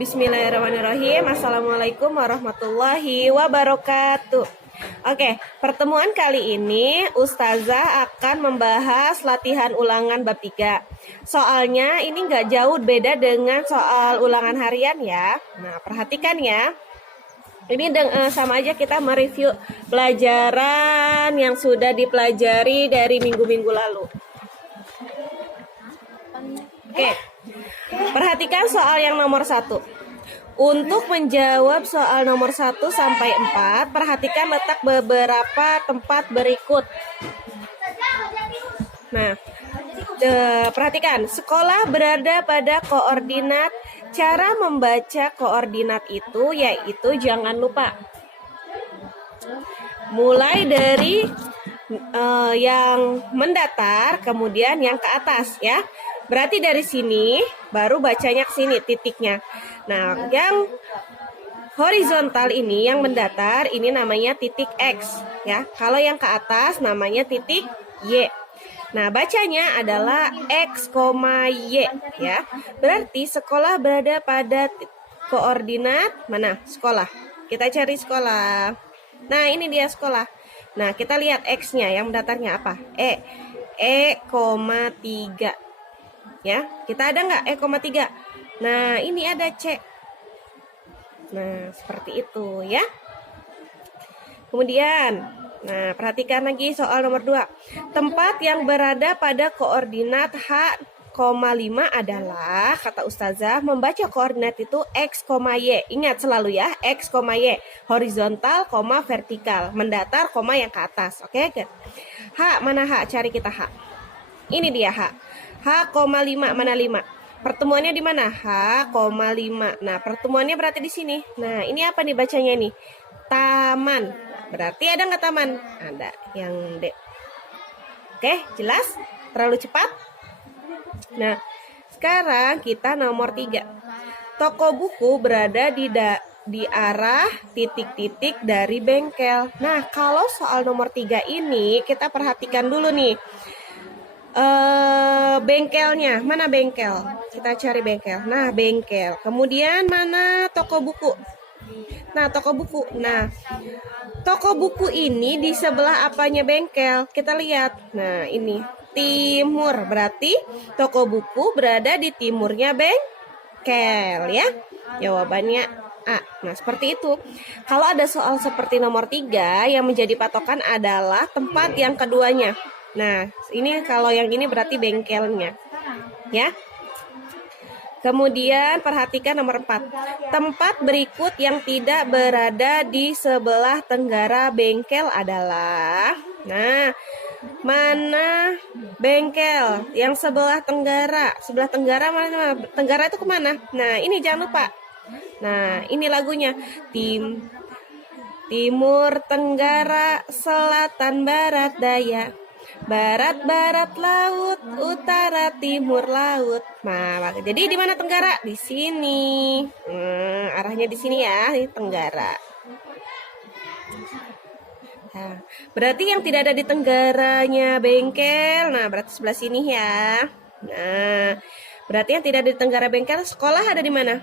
Bismillahirrahmanirrahim. Assalamualaikum warahmatullahi wabarakatuh. Oke, pertemuan kali ini Ustazah akan membahas latihan ulangan bab 3. Soalnya ini nggak jauh beda dengan soal ulangan harian ya. Nah, perhatikan ya. Ini sama aja kita mereview pelajaran yang sudah dipelajari dari minggu-minggu lalu. Oke, perhatikan soal yang nomor 1. Untuk menjawab soal nomor 1 sampai 4, perhatikan letak beberapa tempat berikut. Nah, perhatikan, sekolah berada pada koordinat. Cara membaca koordinat itu yaitu jangan lupa mulai dari yang mendatar, kemudian yang ke atas ya. Berarti dari sini baru bacanya ke sini titiknya. Nah, yang horizontal ini, yang mendatar ini namanya titik X ya. Kalau yang ke atas namanya titik Y. Nah, bacanya adalah X, Y ya. Berarti sekolah berada pada koordinat mana? Sekolah. Kita cari sekolah. Nah, ini dia sekolah. Nah, kita lihat X-nya yang mendatarnya apa? E, 3. Ya, kita ada nggak E,3? Nah, ini ada C. Nah, seperti itu ya. Kemudian, nah perhatikan lagi soal nomor 2. Tempat yang berada pada koordinat H,5 adalah, kata Ustazah, membaca koordinat itu X, Y. Ingat selalu ya, X, Y. Horizontal, vertikal. Mendatar, yang ke atas. Oke? H, mana H? Cari kita H. Ini dia H. H,5, mana 5? Pertemuannya di mana? H,5. Nah, pertemuannya berarti di sini. Nah, ini apa nih bacanya nih? Taman. Berarti ada nggak taman? Ada, yang D. Oke, jelas? Terlalu cepat? Nah, sekarang kita nomor 3. Toko buku berada di arah titik-titik dari bengkel. Nah, kalau soal nomor 3 ini kita perhatikan dulu nih. Bengkelnya, mana bengkel? Kita cari bengkel. Nah, bengkel. Kemudian mana toko buku? Nah, toko buku. Nah, toko buku ini di sebelah apanya bengkel? Kita lihat. Nah, ini timur. Berarti toko buku berada di timurnya bengkel ya. Jawabannya A. Nah, seperti itu. Kalau ada soal seperti nomor 3, yang menjadi patokan adalah tempat yang keduanya. Nah, ini kalau yang ini berarti bengkelnya. Ya. Kemudian perhatikan nomor 4. Tempat berikut yang tidak berada di sebelah tenggara bengkel adalah, nah, mana bengkel yang sebelah tenggara? Sebelah tenggara mana? Tenggara itu kemana? Nah, ini jangan lupa. Nah, ini lagunya. Timur, tenggara, selatan, barat, daya. Barat, barat, laut, utara, timur, laut. Nah, jadi di mana tenggara? Di sini. Arahnya di sini ya, di tenggara. Nah, berarti yang tidak ada di tenggaranya bengkel. Nah, berarti sebelah sini ya. Nah, berarti yang tidak ada di tenggara bengkel, sekolah ada di mana?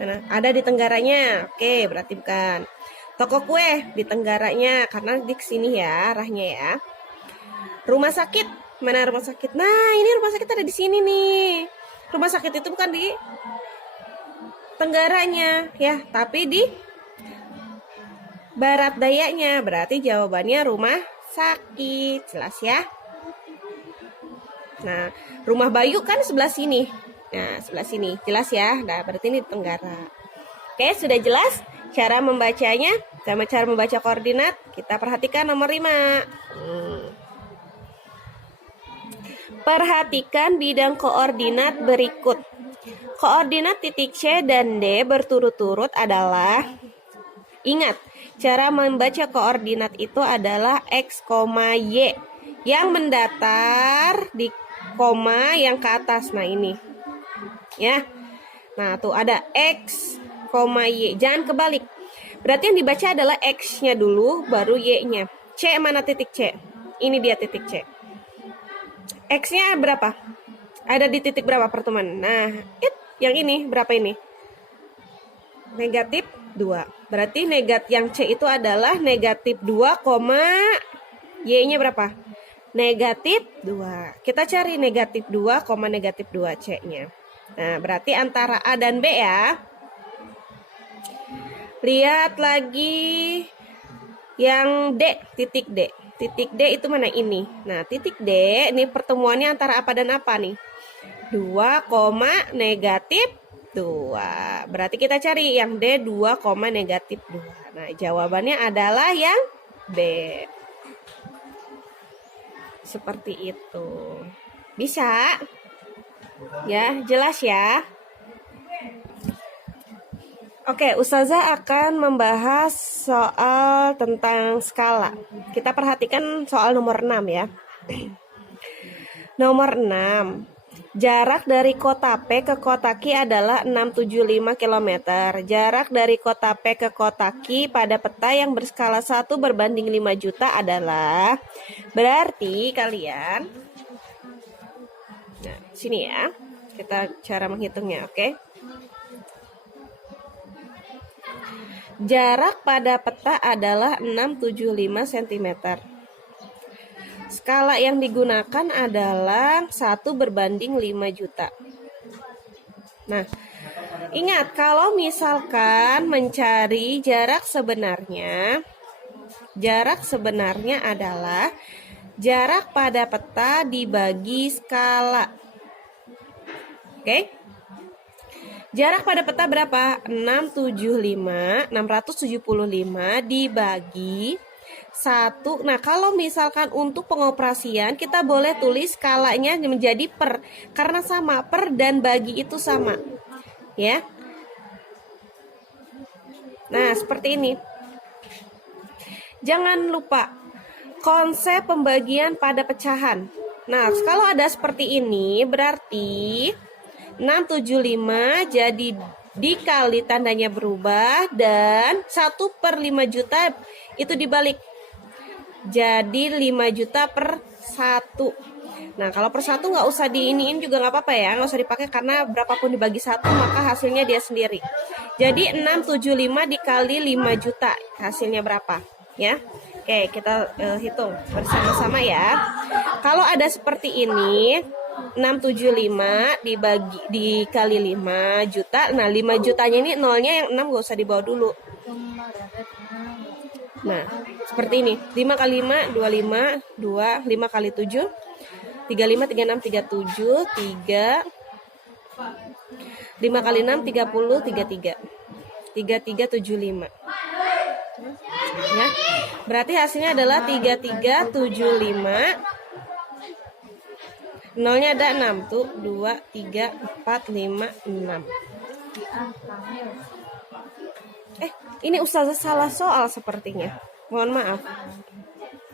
Mana? Ada di tenggaranya. Oke, berarti bukan. Toko kue di tenggaranya, karena di sini ya arahnya ya. Rumah sakit, mana rumah sakit? Nah, ini rumah sakit ada di sini nih. Rumah sakit itu bukan di tenggaranya ya, tapi di barat dayanya. Berarti jawabannya rumah sakit. Jelas ya? Nah, rumah Bayu kan sebelah sini. Nah, sebelah sini. Jelas ya? Nah, berarti ini di tenggara. Oke, sudah jelas cara membacanya sama cara membaca koordinat? Kita perhatikan nomor 5. Perhatikan bidang koordinat berikut. Koordinat titik C dan D berturut-turut adalah, ingat, cara membaca koordinat itu adalah X, Y. Yang mendatar di koma yang ke atas. Nah, ini. Ya. Nah, tuh ada X, Y. Jangan kebalik. Berarti yang dibaca adalah X-nya dulu, baru Y-nya. C mana titik C? Ini dia titik C. X-nya berapa? Ada di titik berapa pertemuan? Nah, yang ini berapa ini? negatif 2. Berarti yang C itu adalah negatif 2, Y-nya berapa? Negatif 2. Kita cari negatif 2, negatif 2 C-nya. Nah, berarti antara A dan B ya. Lihat lagi yang D, titik D. Titik D itu mana ini? Nah, titik D ini pertemuannya antara apa dan apa nih? 2, negatif 2. Berarti kita cari yang D 2, negatif 2. Nah, jawabannya adalah yang B. Seperti itu. Bisa? Ya, jelas ya? Oke, Ustazah akan membahas soal tentang skala. Kita perhatikan soal nomor 6 ya. Nomor 6. Jarak dari kota P ke kota Q adalah 675 km. Jarak dari kota P ke kota Q pada peta yang berskala 1 berbanding 5 juta adalah, berarti kalian, nah sini ya, kita cara menghitungnya, oke? Jarak pada peta adalah 675 cm. Skala yang digunakan adalah 1 berbanding 5 juta. Nah, ingat kalau misalkan mencari jarak sebenarnya adalah jarak pada peta dibagi skala. Oke? Jarak pada peta berapa? 675 dibagi 1. Nah, kalau misalkan untuk pengoperasian kita boleh tulis skalanya menjadi per, karena sama, per dan bagi itu sama. Ya. Nah, seperti ini. Jangan lupa konsep pembagian pada pecahan. Nah, kalau ada seperti ini berarti 675 jadi dikali tandanya berubah dan 1/5 juta itu dibalik. Jadi 5 juta per 1. Nah, kalau per 1 nggak usah diiniin juga nggak apa-apa ya, nggak usah dipakai karena berapapun dibagi 1 maka hasilnya dia sendiri. Jadi 675 dikali 5 juta hasilnya berapa ya? Oke, kita hitung bersama-sama ya. Kalau ada seperti ini 675 dikali 5 juta. Nah, 5 jutanya ini nolnya yang 6 gak usah dibawa dulu. Nah, seperti ini. 5 kali 5 25, 2, 5 kali 7 35, 36, 37, 3 5 kali 6 30, 33 3375. Ya. Berarti hasilnya adalah 3375. Nolnya ada 6 tuh, 2, 3, 4, 5, 6. Ini Ustazah salah soal sepertinya. Mohon maaf.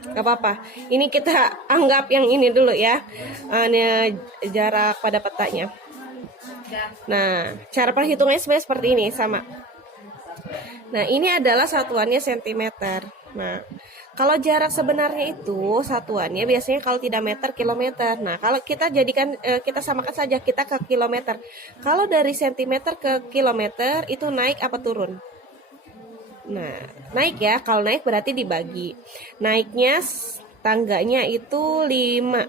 Gak apa-apa. Ini kita anggap yang ini dulu ya. Ini jarak pada petanya. Nah, cara perhitungannya sebenarnya seperti ini, sama. Nah, ini adalah satuannya sentimeter. Nah, kalau jarak sebenarnya itu satuannya biasanya kalau tidak meter, kilometer. Nah, kalau kita jadikan kita samakan saja kita ke kilometer. Kalau dari sentimeter ke kilometer itu naik apa turun? Nah, naik ya. Kalau naik berarti dibagi. Naiknya tangganya itu 5.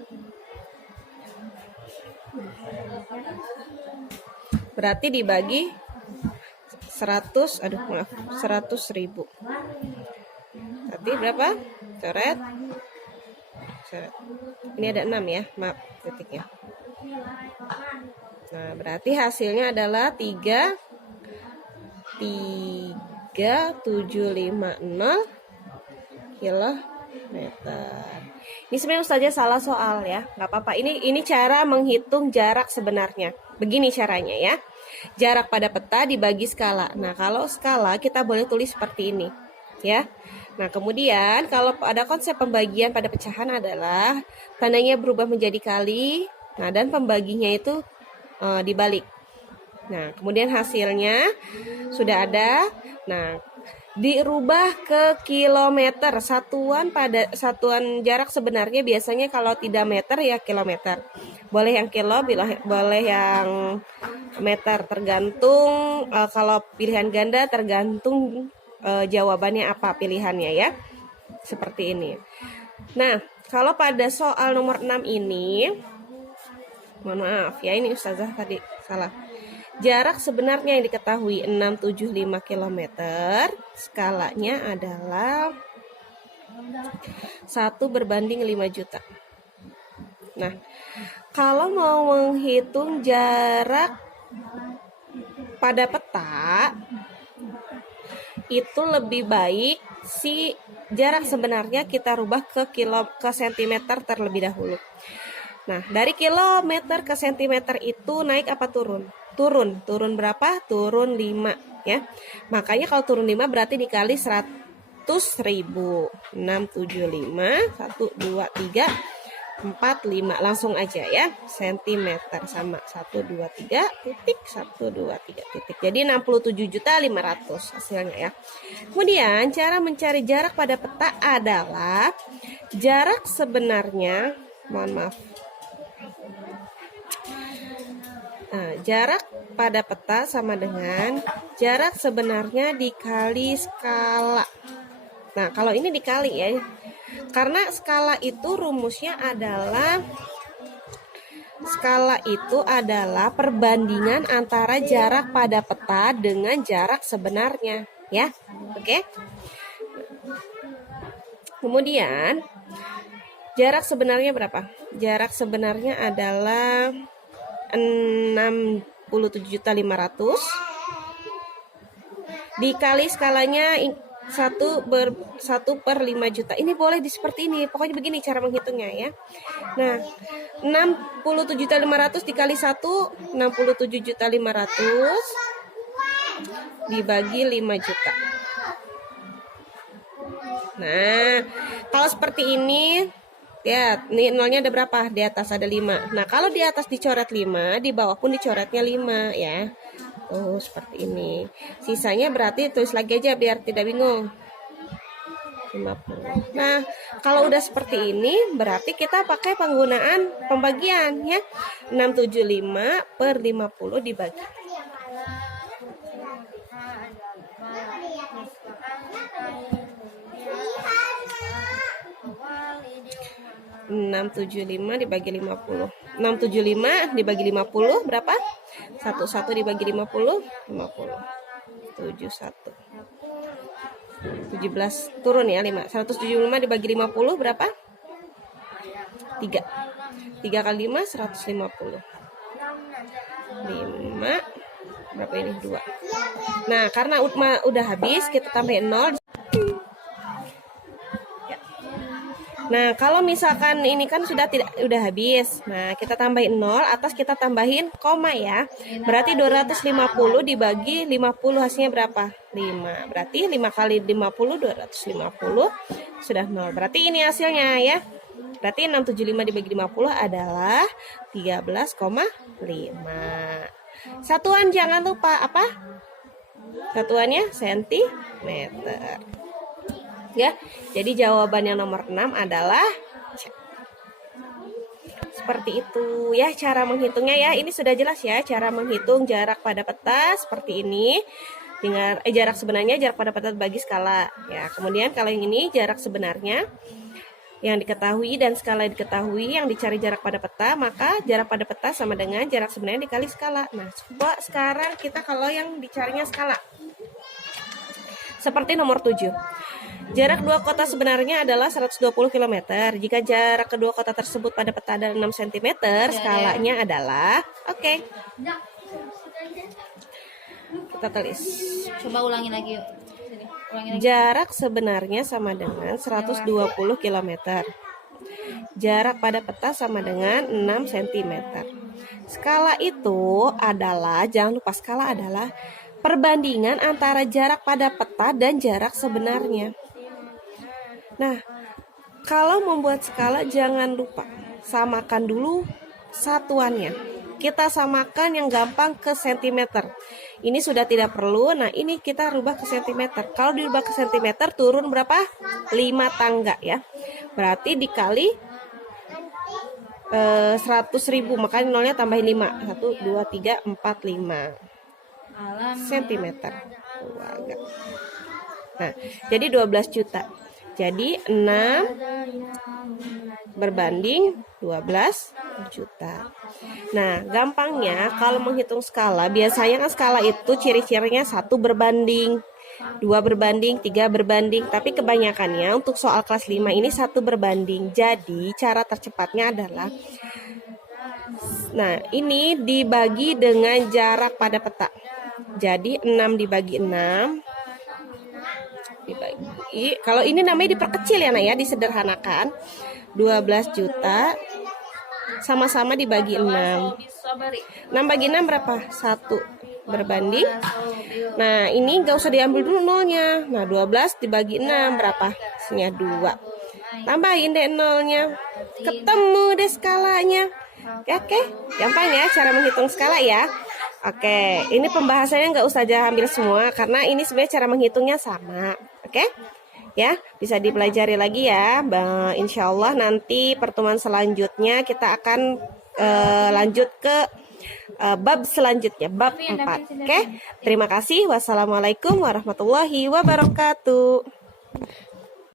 Berarti dibagi 100.000. Berarti berapa? Coret. Ini ada 6 ya, maaf titiknya. Nah, berarti hasilnya adalah 3,750 kilometer. Ini sebenarnya Ustazah salah soal ya, nggak apa-apa. Ini cara menghitung jarak sebenarnya. Begini caranya ya. Jarak pada peta dibagi skala. Nah, kalau skala kita boleh tulis seperti ini, ya. Nah, kemudian kalau ada konsep pembagian pada pecahan adalah tandanya berubah menjadi kali. Nah, dan pembaginya itu dibalik. Nah, kemudian hasilnya sudah ada. Nah, dirubah ke kilometer. Satuan jarak sebenarnya biasanya kalau tidak meter ya kilometer. Boleh yang kilo, boleh yang meter, tergantung kalau pilihan ganda tergantung jawabannya apa pilihannya ya. Seperti ini. Nah, kalau pada soal nomor 6 ini, mohon maaf ya, ini Ustazah tadi salah. Jarak sebenarnya yang diketahui 675 km, skalanya adalah 1/5 juta. Nah, kalau mau menghitung jarak pada peta, itu lebih baik si jarak sebenarnya kita rubah ke sentimeter terlebih dahulu. Nah, dari kilometer ke sentimeter itu naik apa turun? Turun berapa? Turun 5 ya. Makanya kalau turun 5 berarti dikali 100.000. 675 1 2 3 4 5, langsung aja ya, sentimeter sama 1 2 3 titik 1 2 3 titik. Jadi 67.500.000 hasilnya ya. Kemudian cara mencari jarak pada peta adalah jarak sebenarnya, mohon maaf. Nah, jarak pada peta sama dengan jarak sebenarnya dikali skala. Nah, kalau ini dikali ya. Karena skala itu rumusnya adalah perbandingan antara jarak pada peta dengan jarak sebenarnya, ya. Oke. Kemudian jarak sebenarnya berapa? Jarak sebenarnya adalah 67.500 dikali skalanya 1/5 juta. Ini boleh seperti ini. Pokoknya begini cara menghitungnya ya. Nah, 67.500 dikali 1, 67.500 dibagi 5 juta. Nah, kalau seperti ini, lihat, nih nolnya ada berapa? Di atas ada 5. Nah, kalau di atas dicoret 5, di bawah pun dicoretnya 5 ya. Oh, seperti ini. Sisanya berarti tulis lagi aja biar tidak bingung. 50. Nah, kalau udah seperti ini berarti kita pakai penggunaan pembagian ya. 675/50 dibagi. 675 dibagi 50. 675 dibagi 50 berapa? 1 dibagi 50, 50. 71. 17 turun ya 5. 175 dibagi 50 berapa? 3. 3 kali 5 150. 5 berapa ini? 2. Nah, karena udah habis kita tambahin 0. Nah, kalau misalkan ini kan sudah habis. Nah, kita tambahin 0, atas kita tambahin koma ya. Berarti 250 dibagi 50 hasilnya berapa? 5. Berarti 5 kali 50 250 sudah 0. Berarti ini hasilnya ya. Berarti 675 dibagi 50 adalah 13,5. Satuan jangan lupa apa? Satuannya sentimeter. Ya, jadi jawaban yang nomor 6 adalah seperti itu ya cara menghitungnya ya. Ini sudah jelas ya cara menghitung jarak pada peta seperti ini. Dengan jarak sebenarnya jarak pada peta bagi skala ya. Kemudian kalau yang ini jarak sebenarnya yang diketahui dan skala yang diketahui, yang dicari jarak pada peta, maka jarak pada peta sama dengan jarak sebenarnya dikali skala. Nah, coba sekarang kita kalau yang dicarinya skala. Seperti nomor 7. Jarak dua kota sebenarnya adalah 120 km. Jika jarak kedua kota tersebut pada peta adalah 6 cm, skalanya adalah oke. Kita tulis. Coba ulangin lagi yuk. Sini, ulangin lagi. Jarak sebenarnya sama dengan 120 km. Jarak pada peta sama dengan 6 cm. Skala itu adalah, jangan lupa skala adalah perbandingan antara jarak pada peta dan jarak sebenarnya. Nah, kalau membuat skala jangan lupa samakan dulu satuannya. Kita samakan yang gampang ke sentimeter. Ini sudah tidak perlu. Nah, ini kita rubah ke sentimeter. Kalau dirubah ke sentimeter turun berapa? 5 tangga ya. Berarti dikali 100.000, makanya nolnya tambahin 5. 1, 2, 3, 4, 5 cm. Nah, jadi 12 juta. Jadi 6 berbanding 12 juta. Nah, gampangnya kalau menghitung skala, biasanya kan skala itu ciri-cirinya 1 berbanding, 2 berbanding, 3 berbanding. Tapi kebanyakannya untuk soal kelas 5 ini 1 berbanding. Jadi cara tercepatnya adalah, nah ini dibagi dengan jarak pada peta. Jadi 6 dibagi 6 dibagi, kalau ini namanya diperkecil ya, Nak ya, disederhanakan. 12 juta sama-sama dibagi 6. 6 bagi 6 berapa? 1 berbanding. Nah, ini nggak usah diambil dulu nolnya. Nah, 12 dibagi 6 berapa? Hasilnya 2. Tambahin deh nolnya. Ketemu deh skalanya. Oke, gampang ya cara menghitung skala ya. Oke, ini pembahasannya nggak usah ambil semua karena ini sebenarnya cara menghitungnya sama. Oke, ya bisa dipelajari lagi ya. Insya Allah nanti pertemuan selanjutnya kita akan lanjut ke bab selanjutnya, bab 4. Oke, terima kasih. Wassalamualaikum warahmatullahi wabarakatuh.